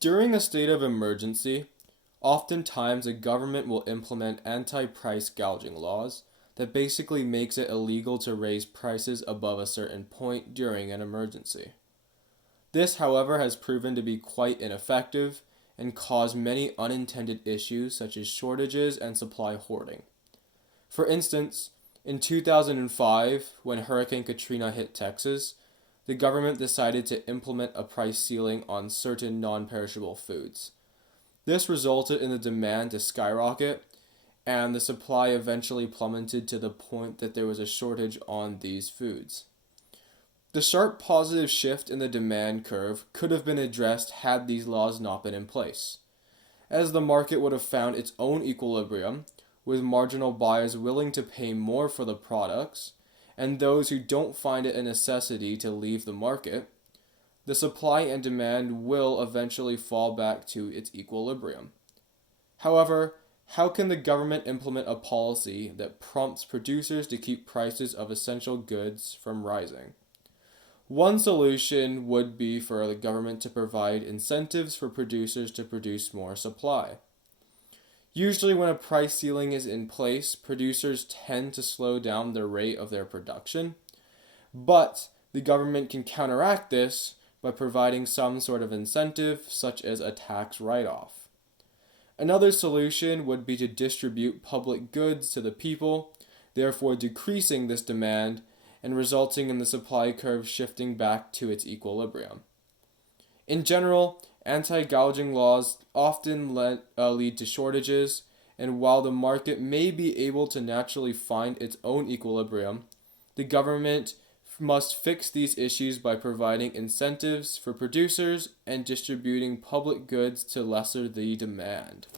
During a state of emergency, oftentimes a government will implement anti-price gouging laws that basically makes it illegal to raise prices above a certain point during an emergency. This, however, has proven to be quite ineffective and caused many unintended issues such as shortages and supply hoarding. For instance, in 2005, when Hurricane Katrina hit Texas, the government decided to implement a price ceiling on certain non perishable foods. This resulted in the demand to skyrocket, and the supply eventually plummeted to the point that there was a shortage on these foods. The sharp positive shift in the demand curve could have been addressed had these laws not been in place, as the market would have found its own equilibrium, with marginal buyers willing to pay more for the products, and those who don't find it a necessity to leave the market. The supply and demand will eventually fall back to its equilibrium. However, how can the government implement a policy that prompts producers to keep prices of essential goods from rising? One solution would be for the government to provide incentives for producers to produce more supply. Usually, when a price ceiling is in place, producers tend to slow down the rate of their production, but the government can counteract this by providing some sort of incentive, such as a tax write off. Another solution would be to distribute public goods to the people, therefore decreasing this demand and resulting in the supply curve shifting back to its equilibrium. In general, anti-gouging laws often lead to shortages, and while the market may be able to naturally find its own equilibrium, the government must fix these issues by providing incentives for producers and distributing public goods to lesser the demand.